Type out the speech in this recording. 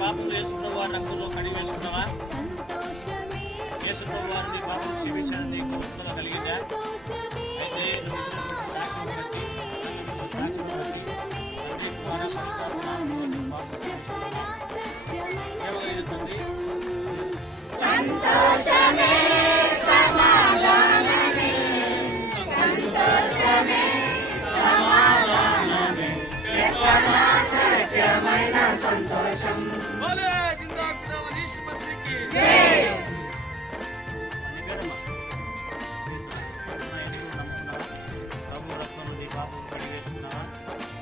పాపం యేసుప్రభు వారి రక్తంలో కడిగి వేసుకున్నావా? యేసుప్రభు వారిని పాపం క్షమించడానికి కృప కలిగిందా?